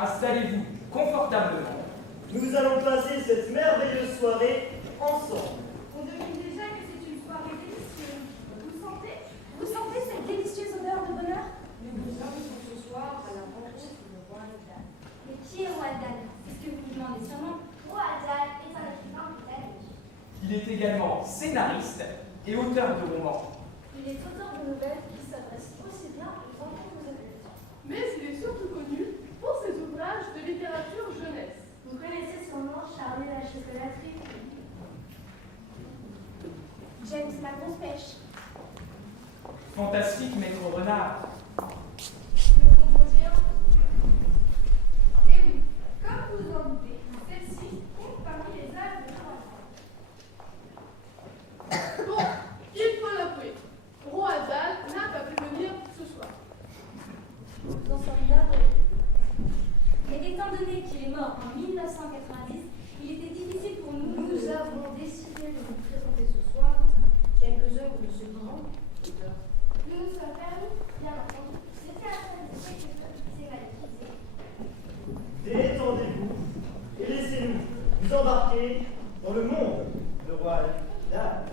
Installez-vous confortablement. Nous allons passer cette merveilleuse soirée ensemble. On devine déjà que c'est une soirée délicieuse. Vous sentez cette délicieuse odeur de bonheur? Nous vous invitons ce soir à la rencontre du roi Adal. Mais qui est roi Adal? C'est ce que vous vous demandez sûrement. Roi Adal est un écrivain britannique. Il est également scénariste et auteur de romans. Il est auteur de nouvelles qui s'adressent aussi bien aux enfants qu'aux adultes. Mais il est surtout connu pour ses ouvrages de littérature jeunesse. Vous connaissez son nom, Charlie la chocolaterie? James la grosse pêche. Fantastique maître renard. Le gros géant. Et oui, comme vous vous en doutez, celle-ci compte parmi les âges de Roi Adal. Bon, il faut l'avouer, roi Adal n'a pas pu venir ce soir. Nous en sommes navrés. Mais étant donné qu'il est mort en 1990, il était difficile pour nous. Nous avons décidé de vous présenter ce soir quelques œuvres de ce grand auteur. Nous nous sommes permis, bien entendu, de faire apprécier quelques thématiques. Détendez-vous et laissez-nous vous embarquer dans le monde de Roi Adal.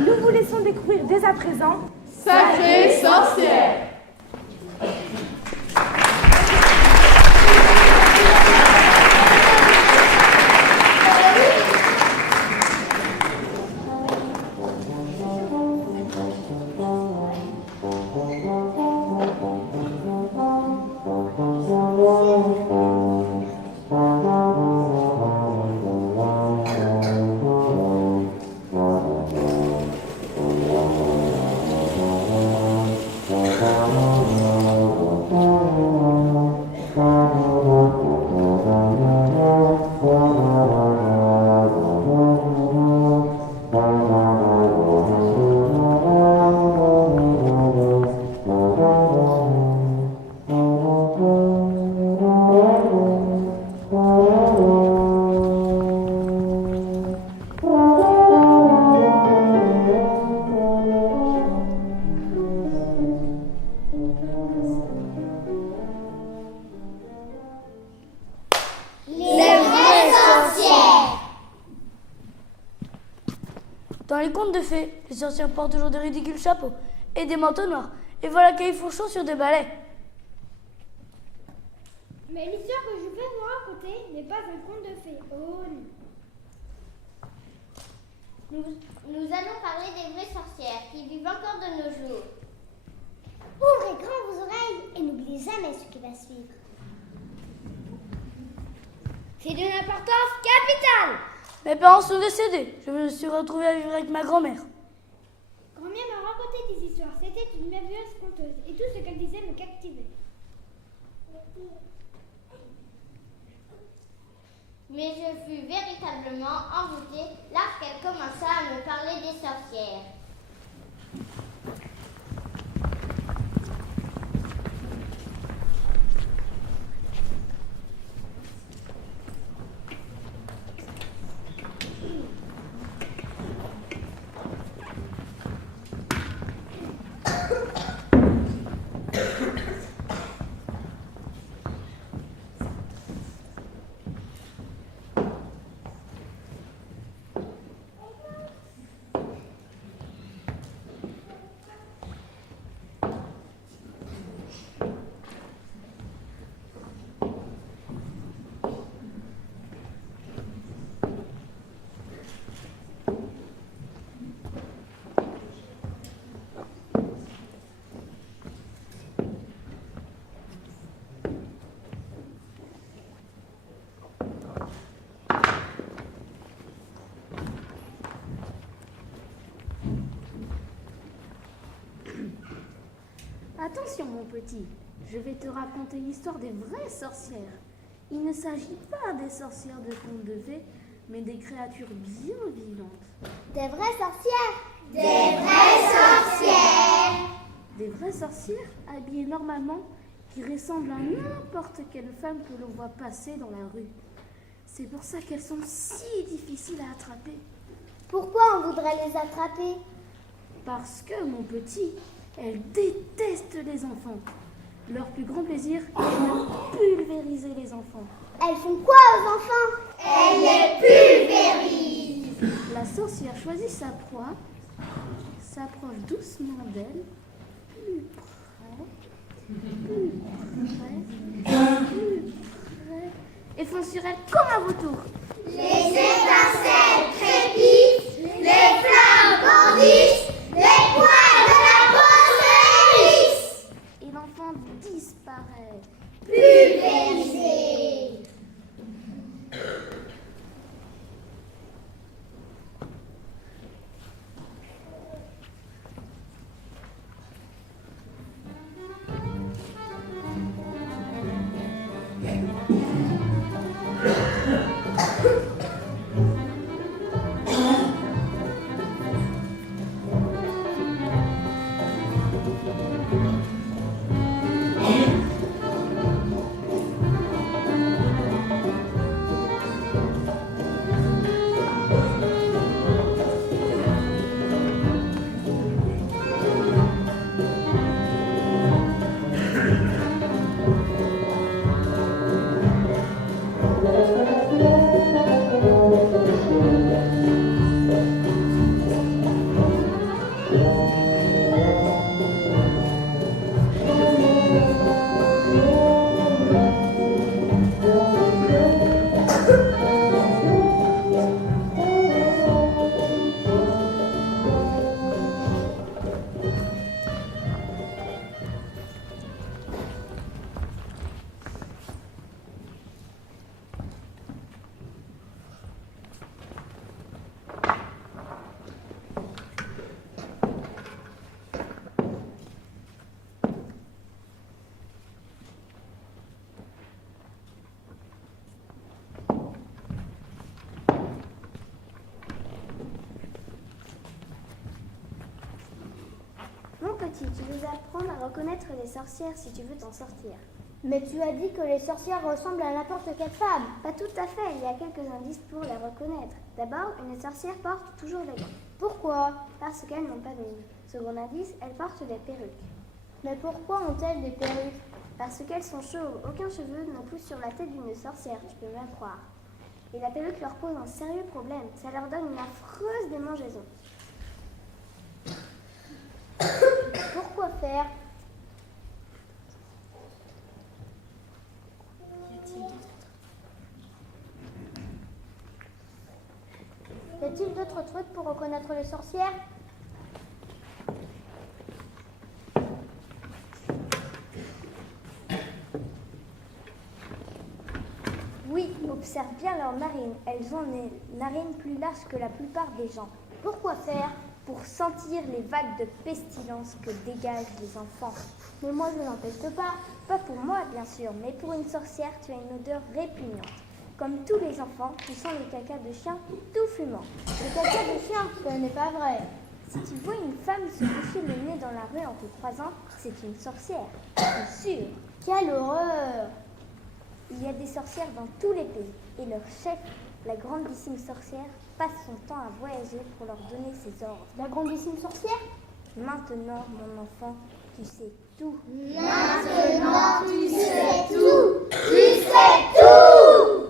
Nous vous laissons découvrir dès à présent Sacrée sorcière. Dans les contes de fées, les sorcières portent toujours de ridicules chapeaux et des manteaux noirs. Et voilà qu'elles font chaud sur des balais. Mais l'histoire que je vais vous raconter n'est pas un conte de fées. Oh non. Nous allons parler des vraies sorcières qui vivent encore de nos jours. Ouvrez grand vos oreilles et n'oubliez jamais ce qui va suivre. C'est d'une importance capitale. Mes parents sont décédés. Je me suis retrouvée à vivre avec ma grand-mère. Grand-mère m'a raconté des histoires. C'était une merveilleuse conteuse et tout ce qu'elle disait me captivait. Mais je fus véritablement envoûtée lorsqu'elle commença à me parler des sorcières. Attention mon petit, je vais te raconter l'histoire des vraies sorcières. Il ne s'agit pas des sorcières de contes de fées, mais des créatures bien vivantes. Des vraies sorcières! Des vraies sorcières! Des vraies sorcières habillées normalement qui ressemblent à n'importe quelle femme que l'on voit passer dans la rue. C'est pour ça qu'elles sont si difficiles à attraper. Pourquoi on voudrait les attraper? Parce que, mon petit, elles détestent les enfants. Leur plus grand plaisir est de pulvériser les enfants. Elles font quoi aux enfants? Elles les pulvérisent. La sorcière choisit sa proie, s'approche doucement d'elle, plus près, et fonce sur elle comme un vautour. Les étincelles crépitent, les flammes bondissent, les poils de la peau se hérissent. Et l'enfant disparaît. Pulvérisé. Mon petit, tu veux apprendre à reconnaître les sorcières si tu veux t'en sortir. Mais tu as dit que les sorcières ressemblent à n'importe quelle femme. Pas tout à fait, il y a quelques indices pour les reconnaître. D'abord, une sorcière porte toujours des gants. Pourquoi? Parce qu'elles n'ont pas de nez. Second indice, elles portent des perruques. Mais pourquoi ont-elles des perruques? Parce qu'elles sont chauves, aucun cheveu non plus sur la tête d'une sorcière, tu peux bien croire. Et la perruque leur pose un sérieux problème, ça leur donne une affreuse démangeaison. Pourquoi faire? Y a-t-il d'autres trucs pour reconnaître les sorcières? Oui, observe bien leurs narines. Elles ont des narines plus larges que la plupart des gens. Pourquoi faire? Pour sentir les vagues de pestilence que dégagent les enfants. Mais moi je n'en peste pas. Pas pour moi, bien sûr, mais pour une sorcière, tu as une odeur répugnante. Comme tous les enfants, tu sens le caca de chien tout fumant. Le caca de chien, ce n'est pas vrai. Si tu vois une femme se boucher le nez dans la rue en te croisant, c'est une sorcière, c'est sûr. Quelle horreur! Il y a des sorcières dans tous les pays, et leur chef, la grandissime sorcière, passe son temps à voyager pour leur donner ses ordres. La grandissime sorcière? Maintenant, mon enfant, tu sais tout. Maintenant, tu sais tout! Tu sais tout!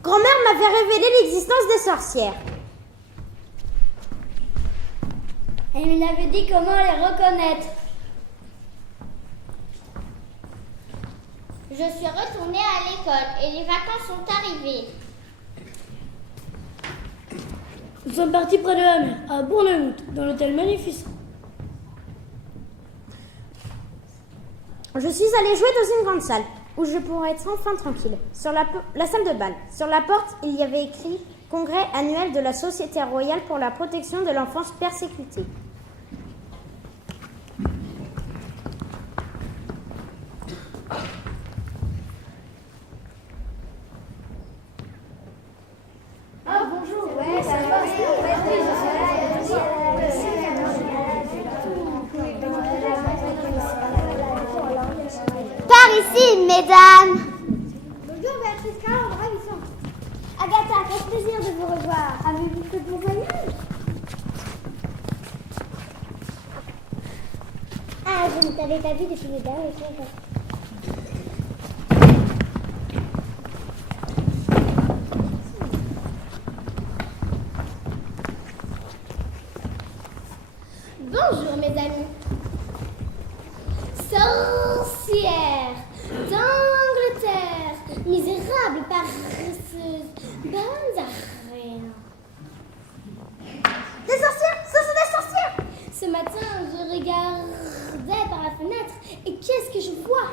Grand-mère m'avait révélé l'existence des sorcières. Elle nous avait dit comment les reconnaître. Je suis retournée à l'école et les vacances sont arrivées. Nous sommes partis près de la mer, à Bournemouth, dans l'hôtel magnifique. Je suis allée jouer dans une grande salle, où je pourrais être enfin tranquille. Sur la salle de bal. Sur la porte, il y avait écrit « Congrès annuel de la Société royale pour la protection de l'enfance persécutée ». Ah bonjour. Ouais, ça va. Par ici, mesdames. Bonjour Béatrice, Carole, ravissant. Agatha, quel plaisir de vous revoir. Avez-vous fait de bon voyage? Ah, je ne t'avais pas vu depuis le dernier jour. Bonjour mes amis. Sorcières d'Angleterre, misérables, paresseuses, bonnes à rien. Des sorcières, ce sont des sorcières. Ce matin, je regardais par la fenêtre et qu'est-ce que je vois?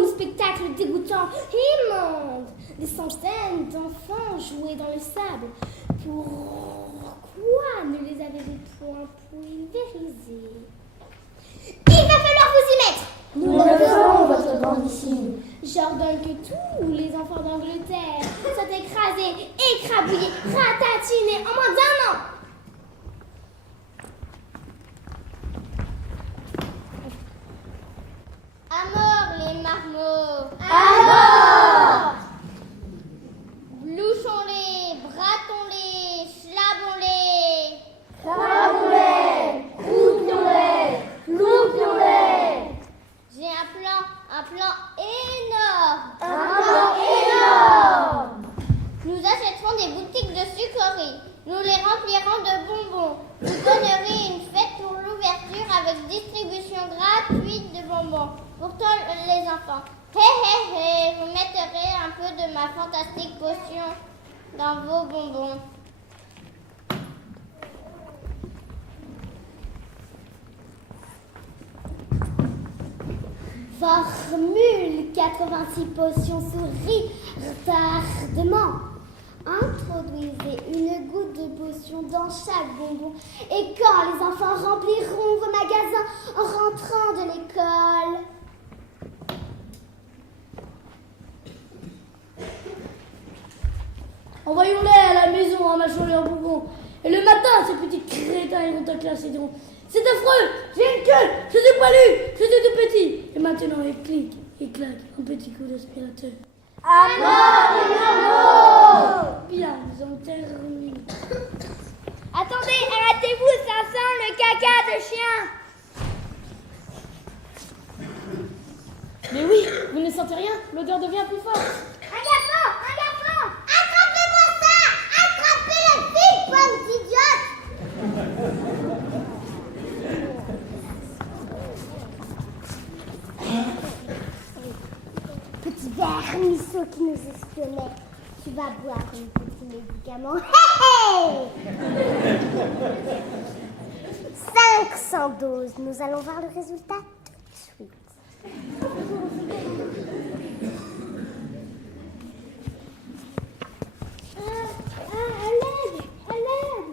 Un spectacle dégoûtant, immonde. Des centaines d'enfants jouaient dans le sable. Pourquoi ne les avez-vous point pulvérisés? Il va falloir vous y mettre. Nous le ferons, votre grandissime. J'ordonne que tous les enfants d'Angleterre soient écrasés, écrabouillés, ratatinés en moins d'un an. À mort les marmots. À mort. Blouchons-les, braquons-les, slabons-les. Crabons-les, croupions-les, loupions-les. J'ai un plan énorme. Un plan énorme. Nous achèterons des boutiques de sucreries. Nous les remplirons de bonbons. Vous donnerez une fête pour l'ouverture avec distribution gratuite de bonbons pour tous les enfants. Hé hé hé, vous mettrez un peu de ma fantastique potion dans vos bonbons. Formule 86 potions souris retardement. Introduisez une goutte de potion dans chaque bonbon et quand les enfants rempliront vos magasins en rentrant de l'école. Envoyons-les à la maison en mâchant leurs bonbons. Et le matin, ces petits crétins iront en classe et diront: c'est affreux, j'ai une queue, je suis poilu, je suis tout petit. Et maintenant, ils cliquent et claquent un petit coup d'aspirateur. À mort les marmots. Bien, nous avons terminé. Attendez, arrêtez-vous, ça sent le caca de chien. Mais oui, vous ne sentez rien? L'odeur devient plus forte. Un garçon, un garçon. Attrapez-moi ça. Attrapez la fille, bonne idiote. Petit vermisseau qui nous espionnait. Tu vas boire un petit médicament. Hé hé 500 doses. Nous allons voir le résultat tout de suite. À l'aide.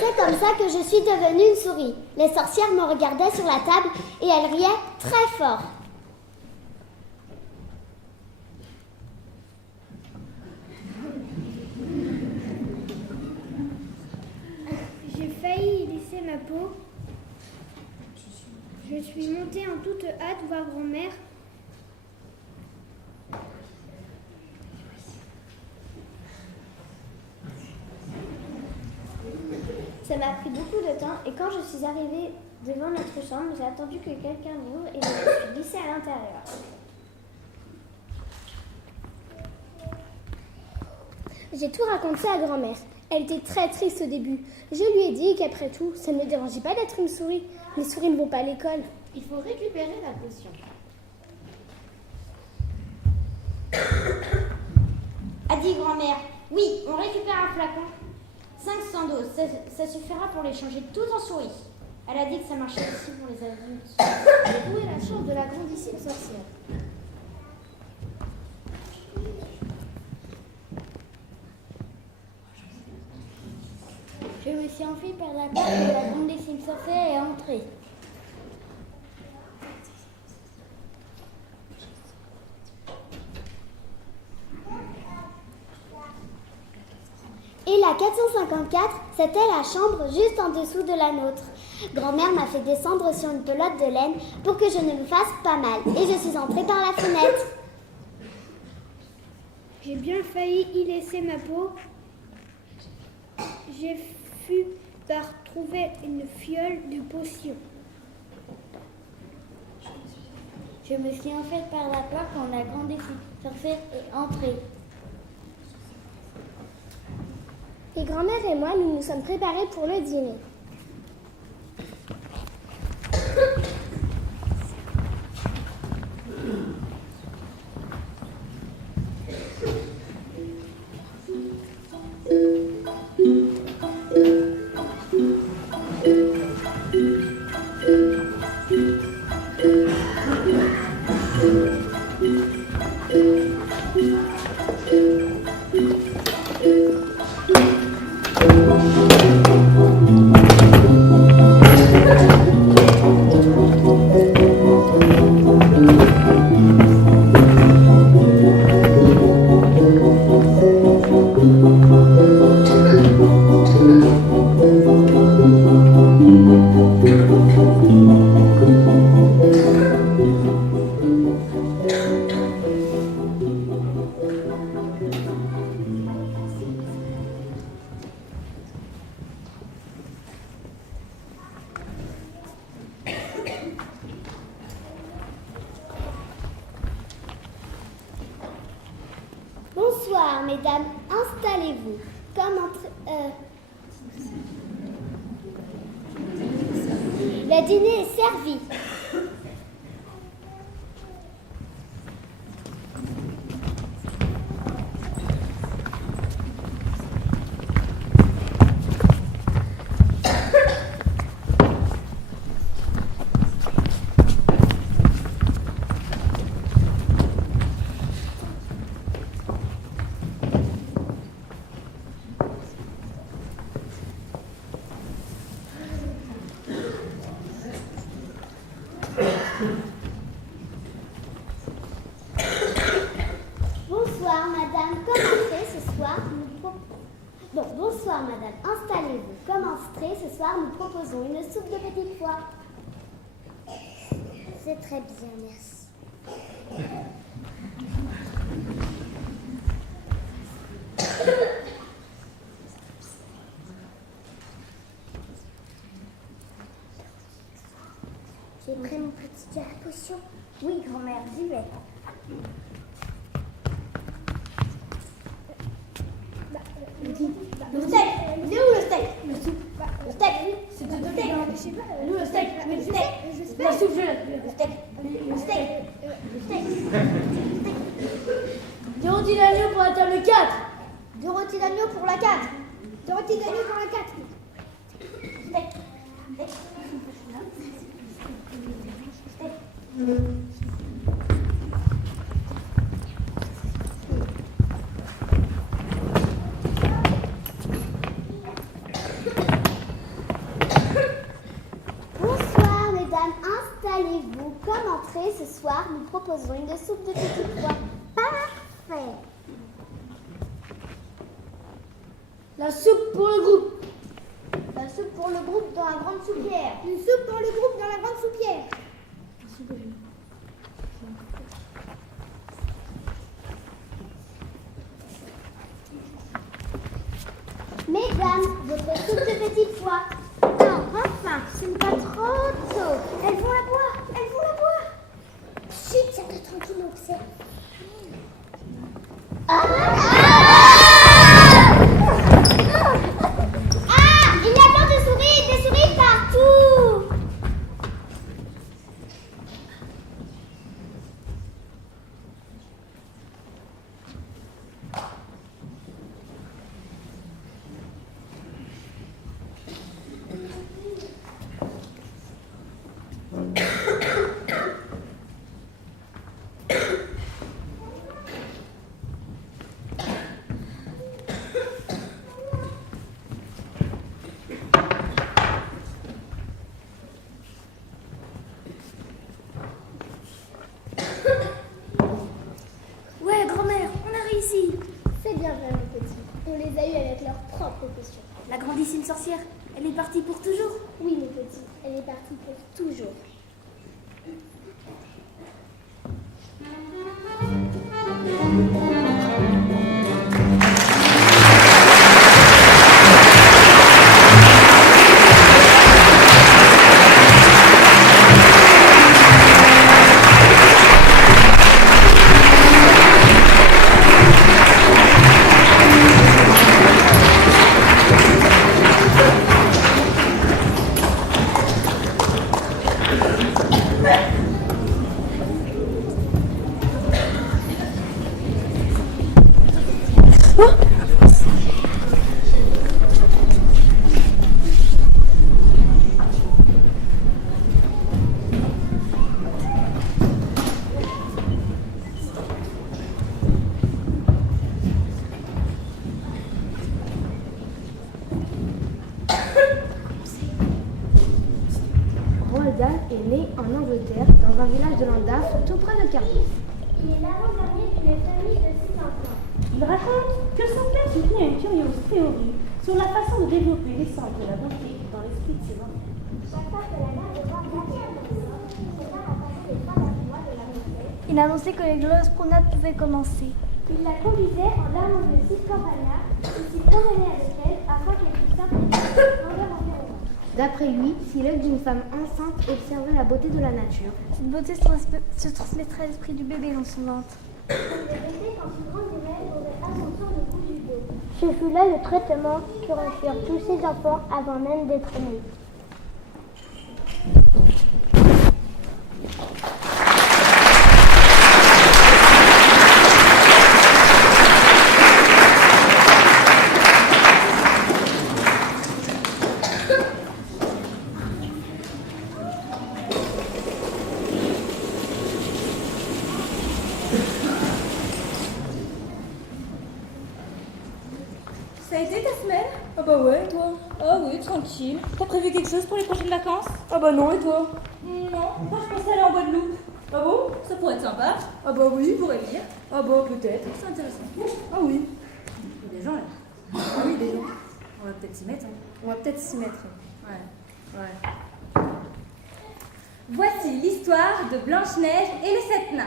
C'est comme ça que je suis devenue une souris. Les sorcières me regardaient sur la table et elles riaient très fort. J'ai failli y laisser ma peau. Je suis montée en toute hâte voir grand-mère. Ça m'a pris beaucoup de temps et quand je suis arrivée devant notre chambre, j'ai attendu que quelqu'un l'ouvre et je me suis glissée à l'intérieur. J'ai tout raconté à grand-mère. Elle était très triste au début. Je lui ai dit qu'après tout, ça ne me dérangeait pas d'être une souris. Les souris ne vont pas à l'école. Il faut récupérer la potion. A dit grand-mère. Oui, on récupère un flacon. 500 doses, ça suffira pour les changer toutes en souris. Elle a dit que ça marchait aussi pour les adultes. Où est la chambre de la grandissime sorcière? Je me suis enfuie par la porte et la grandissime sorcière est entrée. Et la 454, c'était la chambre juste en dessous de la nôtre. Grand-mère m'a fait descendre sur une pelote de laine pour que je ne me fasse pas mal. Et je suis entrée par la fenêtre. J'ai bien failli y laisser ma peau. J'ai fui par trouver une fiole de potion. Je me suis enfuie par la porte quand la grandissime sorcière est entrée. Et grand-mère et moi, nous nous sommes préparés pour le dîner. Bonsoir, mesdames. Installez-vous. Le dîner est servi. Bonsoir, madame. Commencez ce soir. Bonsoir, madame. Installez-vous. Comme entrée, ce soir, nous proposons une soupe de petits pois. C'est très bien, merci. J'ai pris mon petit carré potion. Oui, grand-mère, j'y vais. Le steak. Il est où le steak? Le steak. C'est de steak. Je sais pas. Nous le steak. Le steak. La soupe gelée. Le steak. Le steak. Le steak. Deux rôtis d'agneau pour la table 4. 2 rôtis d'agneau pour la 4. 2 rôtis d'agneau pour la 4. Steak. proposons une soupe de petits pois. Parfait. La soupe pour le groupe. La soupe pour le groupe dans la grande soupière. Une soupe pour le groupe dans la grande soupière. Mesdames, votre soupe de petits pois. Non, enfin, ce n'est pas trop tôt. Elles vont la boire, elles vont la boire. Chut, ça te tranquille, observe. Il y a plein des souris partout. Ouais, grand-mère, on a réussi. C'est bien vrai, mon petit. On les a eus avec leurs propres questions. La grandissime sorcière, elle est partie pour toujours. Oui, mon petit, elle est partie pour toujours. Roald Dahl est né en Angleterre, dans un village de Llandaff, tout près de Cardiff. Il est l'avant-dernier d'une famille de 6 enfants. Il raconte que son père soutenait une curieuse théorie sur la façon de développer l'essence de la bonté dans l'esprit de ses enfants. Chaque fois que la mère de Roald Dahl apparaît les 3 derniers mois de la grossesse, Il annonçait que les glorieuses promenades pouvaient commencer. il la conduisait en larmes de 6 campagnards et s'y promenait avec elle afin qu'elle puisse s'imprégner dans leur environnement. D'après lui, si l'œil d'une femme enceinte observait la beauté de la nature, Cette beauté se transmettrait à l'esprit du bébé dans son ventre. Comme le bébé, quand il grandirait, aurait ascension le bout du dos. Ce fut là le traitement que reçurent tous ces enfants avant même d'être nés. Ça a été ta semaine? Ah bah ouais, et toi? Ah oui, tranquille. T'as prévu quelque chose pour les prochaines vacances? Ah bah non, et toi? Non, moi je pensais aller en Guadeloupe. Ah bon? Ça pourrait être sympa. Ah bah oui. Tu pourrais venir. Ah bah peut-être. C'est intéressant. Ah oui. Il y a des gens là. Ah oui, des gens. On va peut-être s'y mettre. On va peut-être s'y mettre. Ouais. Voici l'histoire de Blanche-Neige et les 7 nains.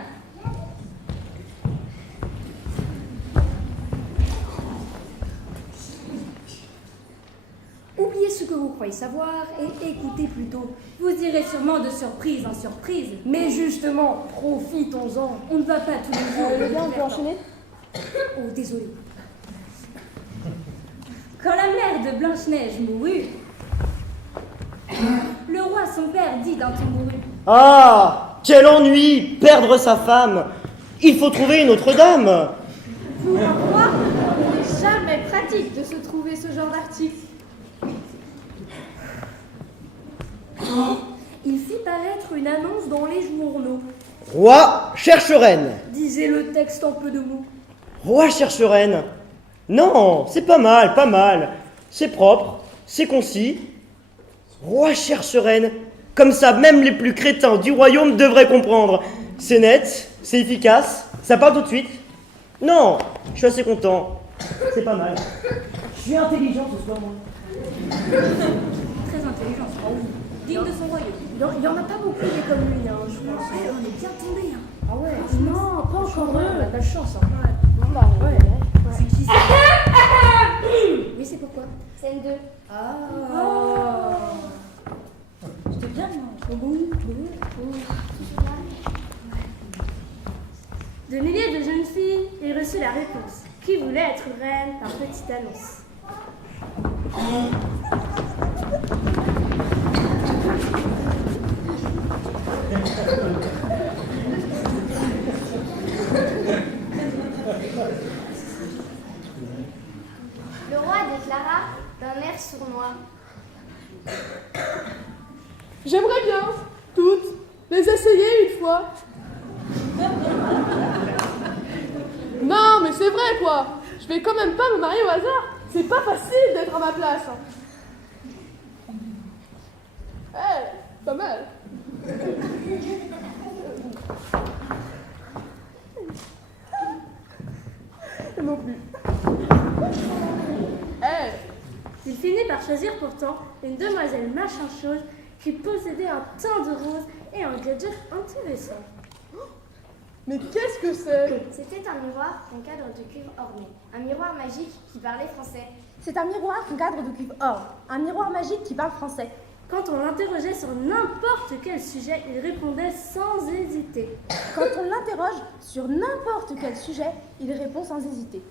Oubliez ce que vous croyez savoir et écoutez plutôt. Vous irez sûrement de surprise en surprise. Mais justement, profitons-en. On ne va pas tous les jours. Le gars, on peut enchaîner? Oh, désolé. Quand la mère de Blanche-Neige mourut, le roi son père dit d'un ton mouru. Ah, quel ennui, perdre sa femme. Il faut trouver une autre dame. Pour un roi, il n'est jamais pratique de se trouver ce genre d'article. Il fit paraître une annonce dans les journaux. Roi cherche reine. Disait le texte en peu de mots. Roi cherche reine. Non, c'est pas mal, pas mal. C'est propre, c'est concis. Roi cherche reine. Comme ça, même les plus crétins du royaume devraient comprendre. C'est net, c'est efficace, ça part tout de suite. Non, je suis assez content. C'est pas mal. Je suis intelligent ce soir, moi. Très intelligent, c'est pas ouf. Digne de son royaume. Il n'y en a pas beaucoup des communes, hein, je pense. Ouais, on est bien tombés. Hein. Ah ouais? Non, pas encore eux. On a pas de chance. Hein. Ouais. C'est qui ça? Oui, c'est pourquoi? Scène 2. Ah. C'était bien, non? De milliers de jeunes filles aient reçu la réponse. Qui voulait être reine par petite annonce? Le roi déclara d'un air sournois. J'aimerais bien, toutes, les essayer une fois. Non, mais c'est vrai, quoi. Je vais quand même pas me marier au hasard. C'est pas facile d'être à ma place. Pas mal. Non plus. Il finit par choisir pourtant une demoiselle machin-chose qui possédait un teint de rose et un gadget intéressant. Mais qu'est-ce que c'est? C'était un miroir en cadre de cuivre orné. Un miroir magique qui parlait français. C'est un miroir en cadre de cuivre or. Un miroir magique qui parle français. Quand on l'interrogeait sur n'importe quel sujet, il répondait sans hésiter. Quand on l'interroge sur n'importe quel sujet, il répond sans hésiter.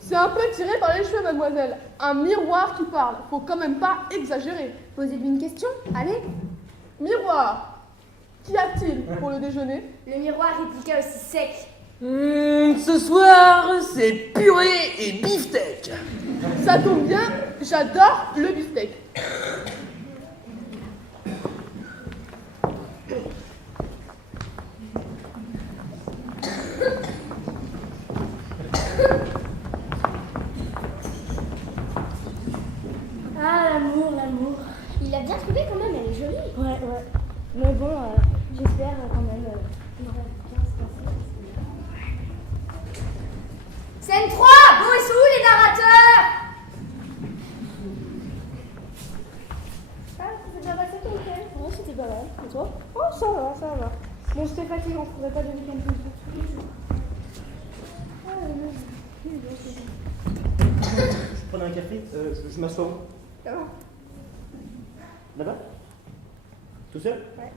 C'est un peu tiré par les cheveux, mademoiselle. Un miroir qui parle. Faut quand même pas exagérer. Posez-lui une question, allez. Miroir, qu'y a-t-il pour le déjeuner? Le miroir répliqua aussi sec. Ce soir, c'est purée et beefsteak. Ça tombe bien, j'adore le beefsteak. Ah, l'amour, l'amour. Il a bien trouvé quand même, elle est jolie. Ouais. Mais bon, j'espère quand même. Il aurait bien se passer. Scène 3, Beau et Sous, les narrateurs. Ah, c'était bien passé ton week-end? Ouais, c'était pas mal. Et toi? Oh, ça va. Bon, c'était fatigant, on ne ferait pas de week-end tous les jours. Je prends un café, je m'assois où? Là-bas. Là-bas? Tout seul? Ouais,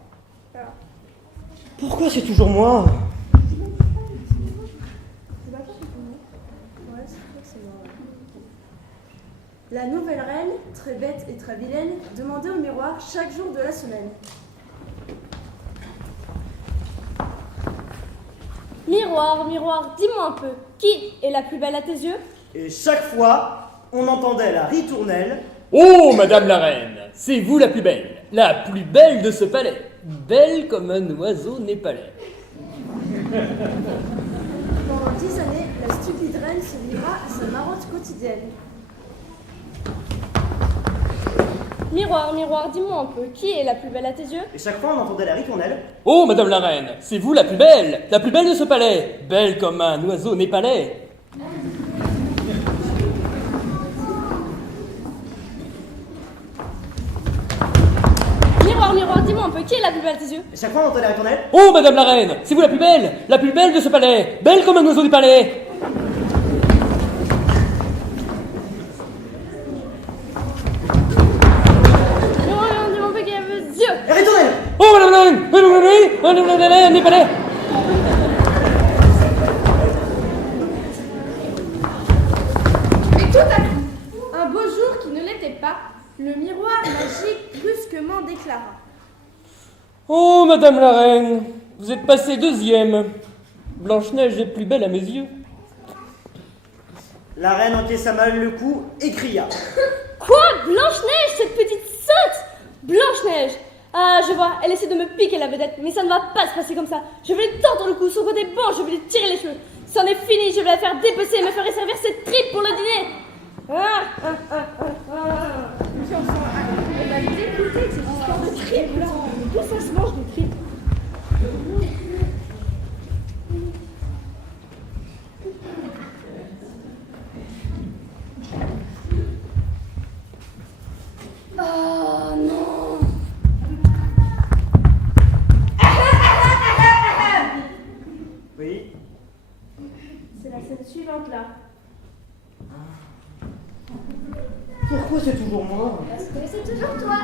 là-bas. Pourquoi c'est toujours moi? C'est pas toi qui connais? Ouais, c'est vrai que c'est moi. La nouvelle reine, très bête et très vilaine, demandait au miroir chaque jour de la semaine. Miroir, miroir, dis-moi un peu, qui est la plus belle à tes yeux? Et chaque fois, on entendait la ritournelle. Oh, madame la reine, c'est vous la plus belle de ce palais. Belle comme un oiseau népalais. Pendant 10 années, la stupide reine se livra à sa marotte quotidienne. Miroir, miroir, dis-moi un peu, qui est la plus belle à tes yeux? Et chaque fois, on entendait la ritournelle. Oh, madame la reine, c'est vous la plus belle de ce palais. Belle comme un oiseau népalais. Miroir, miroir, dis-moi un peu, qui est la plus belle à tes yeux? Et chaque fois, on entendait la ritournelle. Oh, madame la reine, c'est vous la plus belle de ce palais. Belle comme un oiseau du palais. Miroir, dis-moi un peu, qui a vos yeux? Et ritournelle. Oh, madame la reine, népalais. Et tout à coup, un beau jour qui ne l'était pas, le miroir magique brusquement déclara. Oh, madame la reine, vous êtes passée deuxième. Blanche-Neige est plus belle à mes yeux. La reine encaissa mal le coup et cria. Quoi? Blanche-Neige, cette petite sotte? Blanche-Neige! Ah, je vois, elle essaie de me piquer la vedette, mais ça ne va pas se passer comme ça. Je vais lui tordre le cou, son côté bon, je vais lui tirer les cheveux. C'en est fini, je vais la faire dépecer et me ferai servir ses tripes pour le dîner. Puis on va dégoûter de ces histoires de tripes là. D'où ça se mange des tripes? Pourquoi c'est toujours moi? Parce que c'est toujours toi.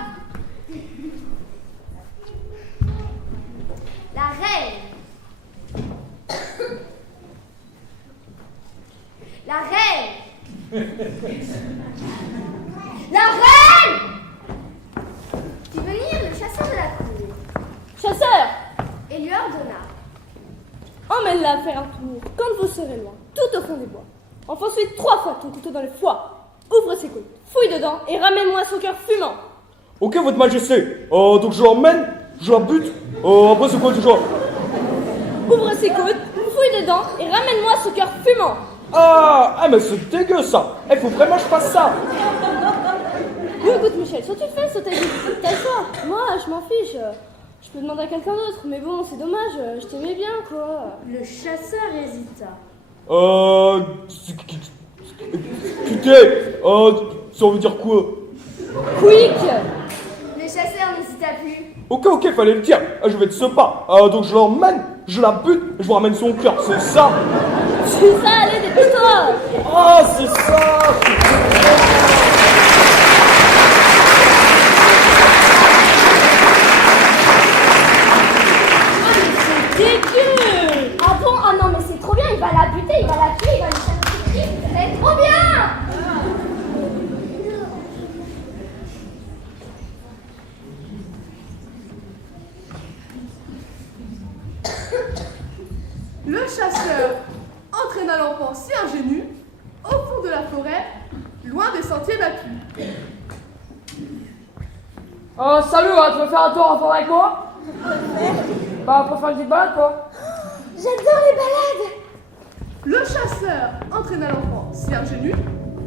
La reine. La reine. La reine. Fit venir le chasseur de la cour Chasseur, et lui ordonna. emmène-la faire un tour quand vous serez loin, tout au fond des bois. Enfonce-lui 3 fois ton couteau dans le foie. Ouvre ses côtes, fouille dedans et ramène-moi son cœur fumant. Ok, votre majesté. Donc je l'emmène, je la bute. Après, c'est quoi déjà? Ouvre ses côtes, fouille dedans et ramène-moi ce cœur fumant. Ah, mais c'est dégueu ça. Faut vraiment que je fasse ça. Oui, écoute, Michel, soit tu le fais, soit t'as le choix. Moi, je m'en fiche. Je peux demander à quelqu'un d'autre, mais bon, c'est dommage, je t'aimais bien, quoi. Le chasseur hésita. Putain, ça veut dire quoi? Quick. Le chasseur n'hésita plus. Ok, fallait le dire. Je vais de ce pas. Donc je l'emmène, je la bute, je vous ramène son cœur, c'est ça? C'est ça, allez, dépêche-toi. Ah, c'est ça. Dégueu. Ah bon? Ah non, mais c'est trop bien, il va la buter, il va la tuer, il va lui faire un petit. C'est trop bien! Le chasseur entraîna l'enfant si ingénu au fond de la forêt, loin des sentiers battus. Salut, tu veux faire un tour en forêt avec moi? Bah, pour faire une petite balade, quoi. J'adore les balades! Le chasseur entraîna l'enfant si ingénu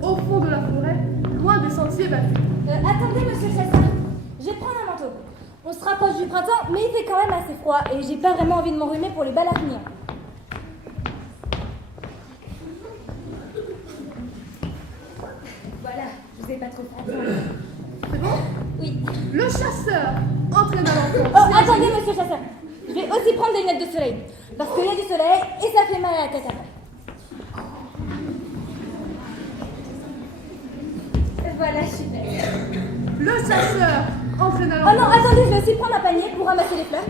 au fond de la forêt, loin des sentiers battus. Attendez, monsieur le chasseur, je vais prendre un manteau. On se rapproche du printemps, mais il fait quand même assez froid et j'ai pas vraiment envie de m'enrhumer pour les balles à venir. Voilà, je vous ai pas trop fait attendre. C'est bon? Oui. Le chasseur entraîna l'enfant. Oh, attendez, monsieur le chasseur. Je vais aussi prendre des lunettes de soleil. Parce qu'il y a du soleil et ça fait mal à la tête après. Voilà, super. Le chasseur entraîna Oh l'enfant. non, attendez, je vais aussi prendre un panier pour ramasser les fleurs.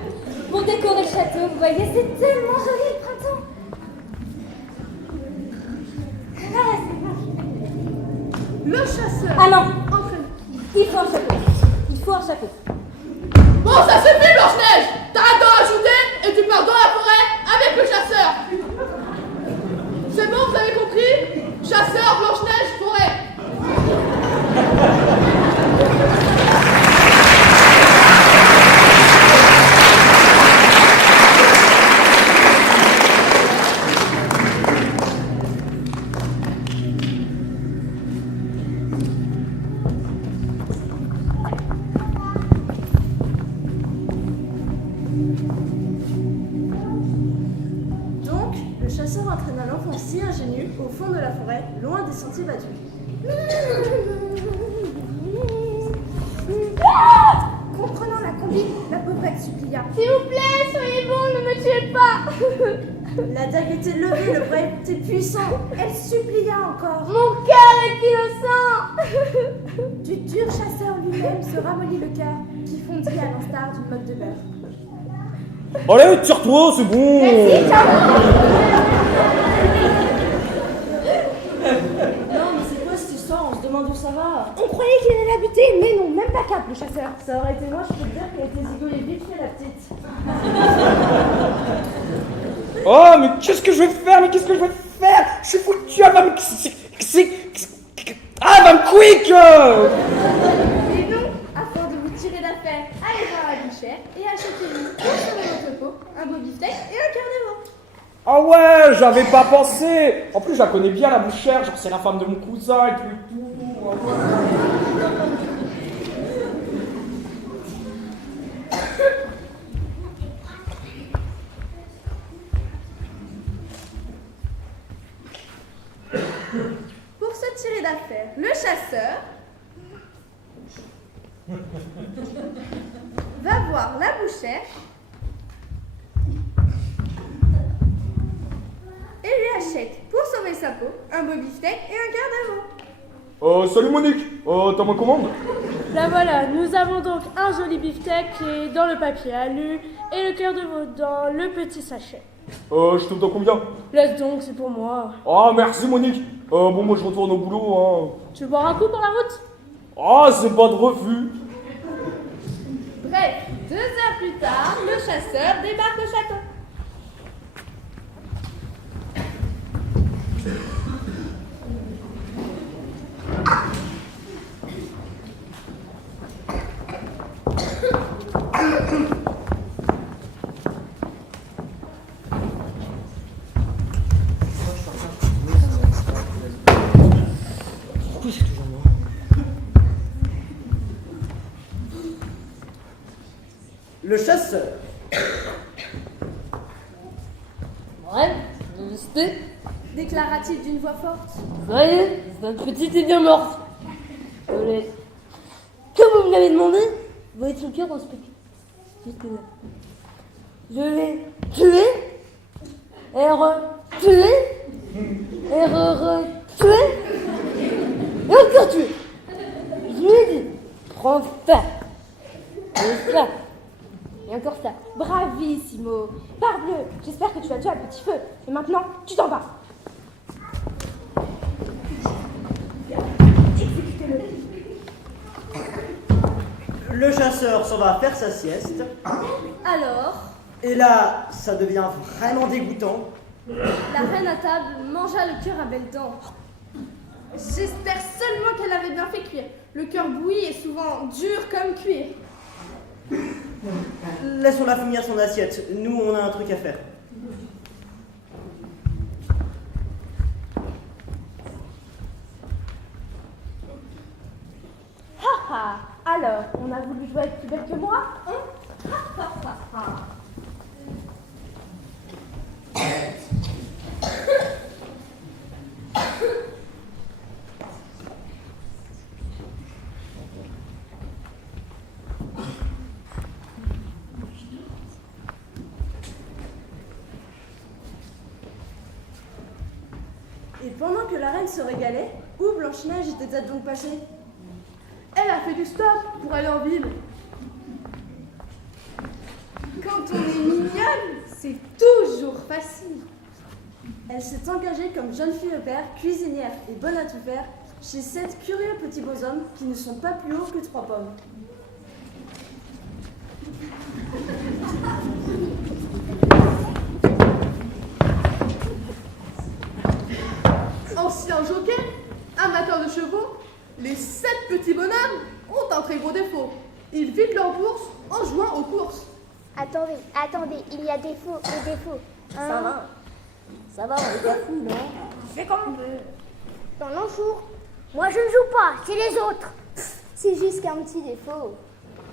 Pour décorer le château, vous voyez, c'est tellement joli le printemps. Ah, c'est bon. Le chasseur Ah non, entraîna. il faut un chapeau. Il faut un chapeau. Bon, ça suffit, Blanche-Neige! T'arrêtes d'en rajouter et tu pars dans la forêt avec le chasseur! C'est bon, vous avez compris? Chasseur, Blanche-Neige, forêt! Donc, le chasseur entraîna l'enfant si ingénu au fond de la forêt, loin des sentiers battus. Comprenant la conduite, la pauvrette supplia. S'il vous plaît, soyez bon, ne me tuez pas. La dague était levée, le bras était puissant. Elle supplia encore. Mon cœur est innocent. Du dur chasseur lui-même se ramollit le cœur, qui fondit à l'instar d'une motte de beurre. Allez, tire-toi, c'est bon. Non, mais c'est quoi cette histoire? On se demande où ça va. On croyait qu'il allait la buter, mais non, même pas cap, le chasseur. Ça aurait été moi, je peux te dire qu'elle était zigolée vite fait, la petite. Oh, mais qu'est-ce que je vais faire? Je suis foutu, elle va me... Ah, elle va me quick. Et non, afin de vous tirer d'affaire, allez voir la bouchère et achetez-lui un chemin d'entrepôt, un beau beefsteak et un cœur de veau. Ah ouais, j'avais pas pensé. En plus, je la connais bien, la bouchère. Genre, c'est la femme de mon cousin et tout. Pour se tirer d'affaire, le chasseur va voir la bouchère et lui achète pour sauver sa peau un beau beefsteak et un cœur de veau. Salut Monique, t'as ma commande? La voilà, nous avons donc un joli beefsteak qui est dans le papier alu et le cœur de veau dans le petit sachet. Je te donne combien? Laisse donc, c'est pour moi. Ah, merci Monique. Bon, moi je retourne au boulot, hein. Tu veux boire un coup pour la route? Ah, c'est pas de refus. Bref, 2 heures plus tard, le chasseur débarque au château. Pourquoi c'est toujours moi? Le chasseur. Ouais, c'était, Déclara-t-il d'une voix forte. ça y est, cette petite est bien morte. Désolé. Comme vous me l'avez demandé, vous voyez son cœur dans ce paquet. Juste là. Je l'ai tué, et re-tué, et re-tué, et encore tué. Je lui ai dit, prends ça, et ça, et encore ça. Bravissimo. Parbleu, j'espère que tu vas tuer à petit feu. Et maintenant, tu t'en vas. Le chasseur s'en va faire sa sieste. Alors, Et là, ça devient vraiment dégoûtant. la reine à table mangea le cœur à belles dents. J'espère seulement qu'elle avait bien fait cuire. Le cœur bouilli est souvent dur comme cuir. Laissons-la finir son assiette. Nous, on a un truc à faire. Ha ha. Alors, on a voulu jouer avec plus belle que moi, hein? Ha ha ha ha. Et pendant que la reine se régalait, où Blanche-Neige était-elle donc passée? Elle a fait du stop pour aller en ville. Quand on est mignonne, c'est toujours facile. Elle s'est engagée comme jeune fille au père, cuisinière et bonne à tout faire chez 7 curieux petits beaux-hommes qui ne sont pas plus hauts que 3 pommes. Ancien jockey, amateur de chevaux, les 7 petits bonhommes ont un très gros défaut. Ils vident leur bourse en jouant aux courses. Attendez, il y a défaut et défaut. Ça va, on est pas fous, non? Fais comme on peut. Dans l'enjour. Moi je ne joue pas, c'est les autres. C'est juste qu'un petit défaut.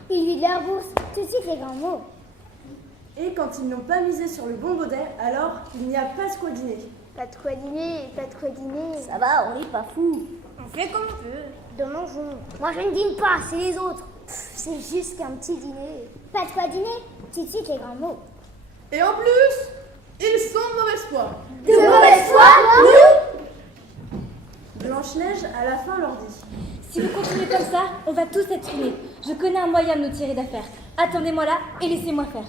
Ils vident leur bourse, tout de suite les grands mots. Et quand ils n'ont pas misé sur le bon baudet, alors il n'y a pas de quoi dîner. Pas de quoi dîner, pas de quoi dîner. Ça va, on n'est pas fous. On fait comme on peut. Dans l'enjour. Moi je ne dîne pas, c'est les autres. C'est juste qu'un petit dîner. Pas de quoi dîner, tout de suite les grands mots. Et en plus, ils sont de mauvaise foi. De mauvaise foi, nous? Blanche-Neige, à la fin, leur dit: Si vous continuez comme ça, on va tous être tués. Je connais un moyen de nous tirer d'affaire. Attendez-moi là et laissez-moi faire.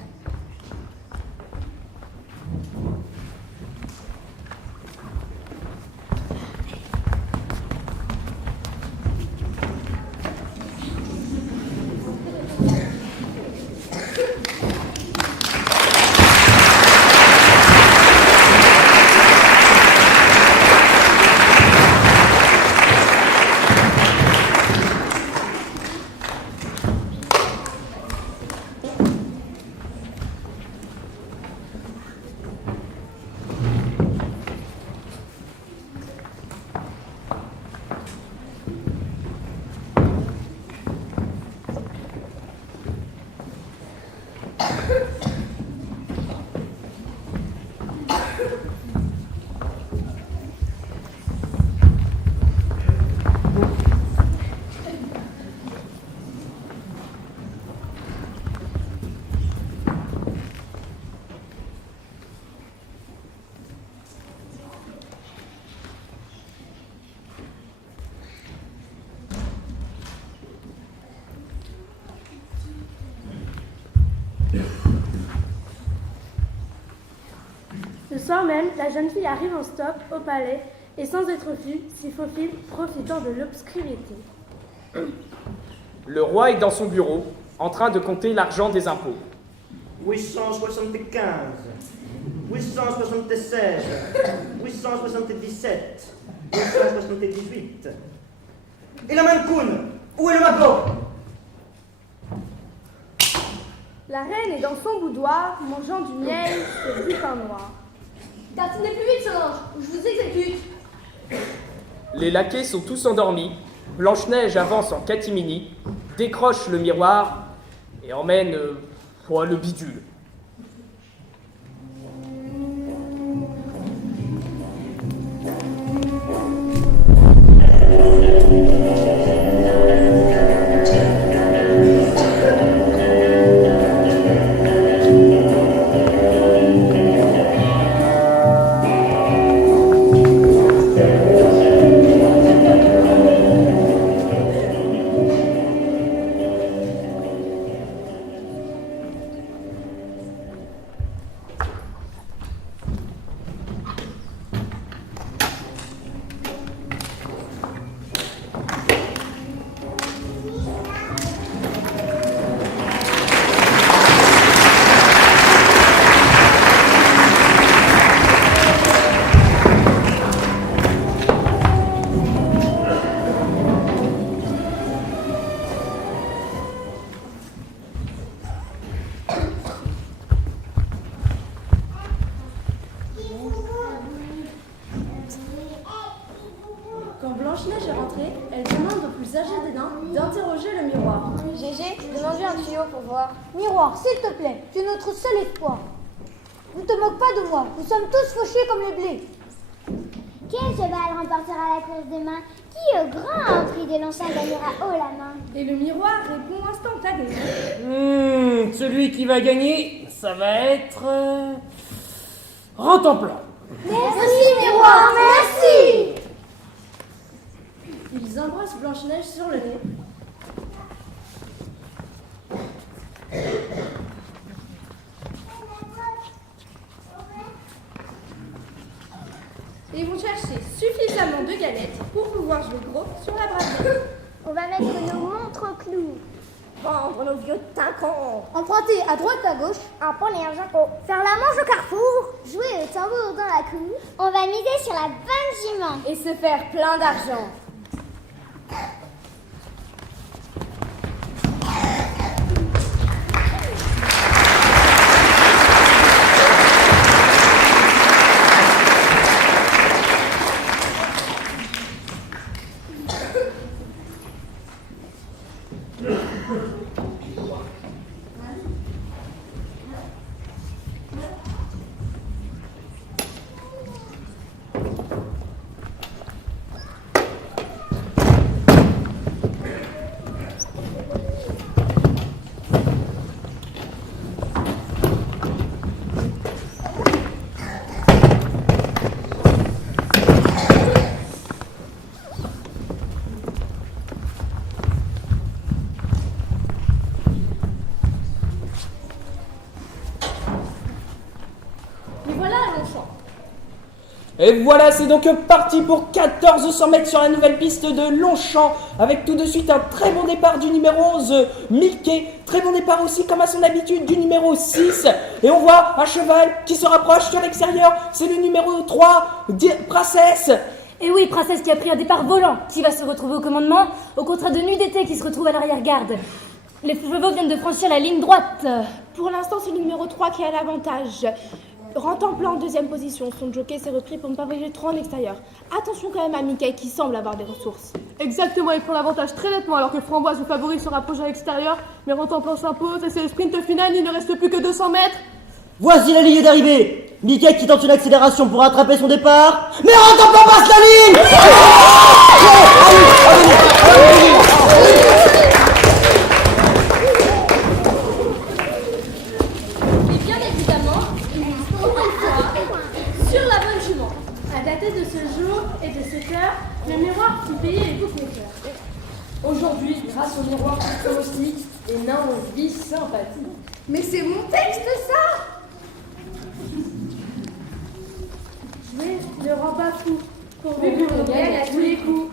soir même, la jeune fille arrive en stop au palais et sans être vue, s'y faufile, profitant de l'obscurité. Le roi est dans son bureau, en train de compter l'argent des impôts. 875, 876, 877, 878. Et la mancoune? Où est le magot? La reine est dans son boudoir, mangeant du miel et du pain noir. Tartinez plus vite, Solange, ou je vous exécute. Les laquais sont tous endormis. Blanche-Neige avance en catimini, décroche le miroir et emmène le bidule. Quand Blanche-Neige est rentrée, elle demande au plus âgé des nains d'interroger le miroir. Gégé, demande-lui un tuyau pour voir. Miroir, s'il te plaît, tu es notre seul espoir. Ne te moque pas de moi, nous sommes tous fauchés comme le blé. Quel cheval remportera la course demain? Qui au grand prix de l'enceinte gagnera haut la main? Et le miroir répond instantanément. Celui qui va gagner, ça va être... Rentemplant. Merci, miroir, merci. Ils embrassent Blanche-Neige sur le nez. Et ils vont chercher suffisamment de galettes pour pouvoir jouer gros sur la braderie. On va mettre nos montres au clou. Vendre nos vieux tincons. Emprunter à droite à gauche. Un poney et un japon. Faire la manche au carrefour. Jouer au tambour dans la cour. On va miser sur la bonne jument. Et se faire plein d'argent. Et voilà, c'est donc parti pour 1400 mètres sur la nouvelle piste de Longchamp, avec tout de suite un très bon départ du numéro 11, Mickey. Très bon départ aussi, comme à son habitude, du numéro 6. Et on voit un cheval qui se rapproche sur l'extérieur, c'est le numéro 3, Princesse. Et oui, Princesse qui a pris un départ volant, qui va se retrouver au commandement, au contrat de nuit d'été qui se retrouve à l'arrière-garde. Les chevaux viennent de franchir la ligne droite. Pour l'instant, c'est le numéro 3 qui a l'avantage. Rentemplant en deuxième position, son jockey s'est repris pour ne pas voyager trop en extérieur. Attention quand même à Mickey qui semble avoir des ressources. Exactement, il prend l'avantage très nettement alors que Framboise, le favori, se rapproche à l'extérieur. Mais Rentemplant s'impose et c'est le sprint final, il ne reste plus que 200 mètres. Voici la ligne d'arrivée. Mickey qui tente une accélération pour rattraper son départ. Mais Rentemplant passe la ligne. Et bien évidemment, il mise pour une fois sur la bonne jument. À dater de ce jour et de cette heure, le miroir fit payer les bookmakers. Aujourd'hui, grâce au miroir pronostic, les nains ont une vie sympathique. Mais c'est mon texte, ça! Ne rends pas fou. Pourvu que l'on gagne à tous les coups.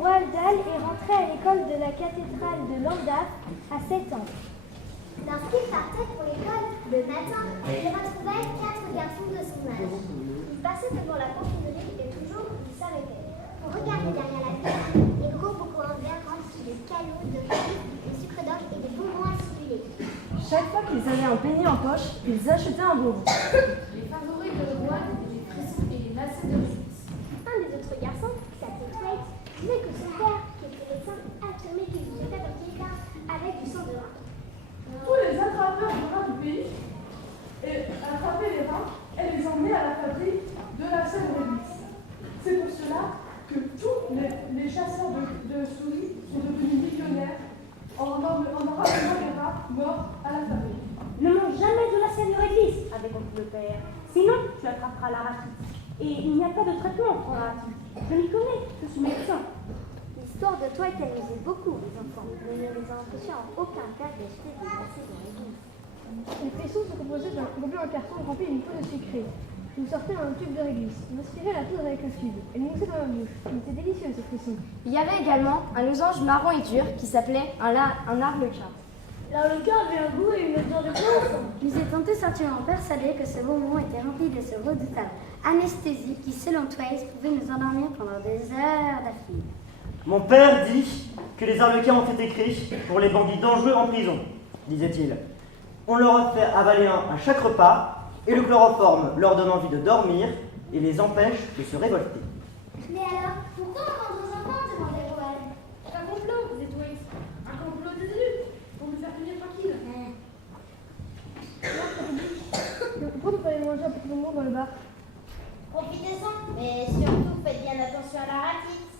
Roald Dahl est rentré à l'école de la cathédrale de Llandaff à 7 ans. Lorsqu'il partait pour l'école le matin, il retrouvait 4 garçons de son âge. Il passait devant la porte-monnaie et toujours il s'arrêtait pour regarder derrière la vitre les gros bocaux en verre remplis de cailloux, de fruits, de sucre d'orge et de bonbons acidulés. Chaque fois qu'ils avaient un penny en poche, ils achetaient un bonbon. Les favoris de Roald, les frissons et les lacets de réjouissance. Un des autres garçons, qui s'appelait Twait, disait que son père, qui était médecin, affirmait qu'il vivait comme quelqu'un avec du sang de rat. Tous les attrapeurs de rats du pays attrapaient les rats et les emmenaient à la fabrique de la Sèvre-Réglisse. C'est pour cela que tous les chasseurs de souris sont devenus millionnaires en ramenant les rats morts à la fabrique. Ne mange jamais de la sève de réglisse, avait conclu le père. Sinon, tu attraperas la ratite. Et il n'y a pas de traitement pour la ratite. Je m'y connais, je suis médecin. L'histoire de Twait amusait beaucoup les enfants, mais ne les empêchait en aucun cas d'acheter des lacets de réglisse. Les faisceaux se composaient d'un globe en carton rempli d'une poudre sucrée. Vous sortez un tube de réglisse. Vous aspirez la poudre avec le tube. Elle moussait dans la bouche. Il était délicieux ce frisson. Il y avait également un losange marron et dur qui s'appelait un arlequin. L'arlequin avait un goût et une odeur de plomb. Ils étaient intellectuellement persuadés que ce bonbon était rempli de ce redoutable anesthésie qui, selon Twait, pouvait nous endormir pendant des heures d'affilée. Mon père dit que les arlequins ont été écrits pour les bandits dangereux en prison, disait-il. On leur a fait avaler un à chaque repas, et le chloroforme leur donne envie de dormir et les empêche de se révolter. Mais alors, pourquoi on vend aux enfants demandait Roald. Un complot, disait Twait. Un complot des élus, pour nous faire tenir tranquille. Pourquoi ne pas aller manger un petit bonbon dans le bar? Profitez-en, mais surtout faites bien attention à la ratite.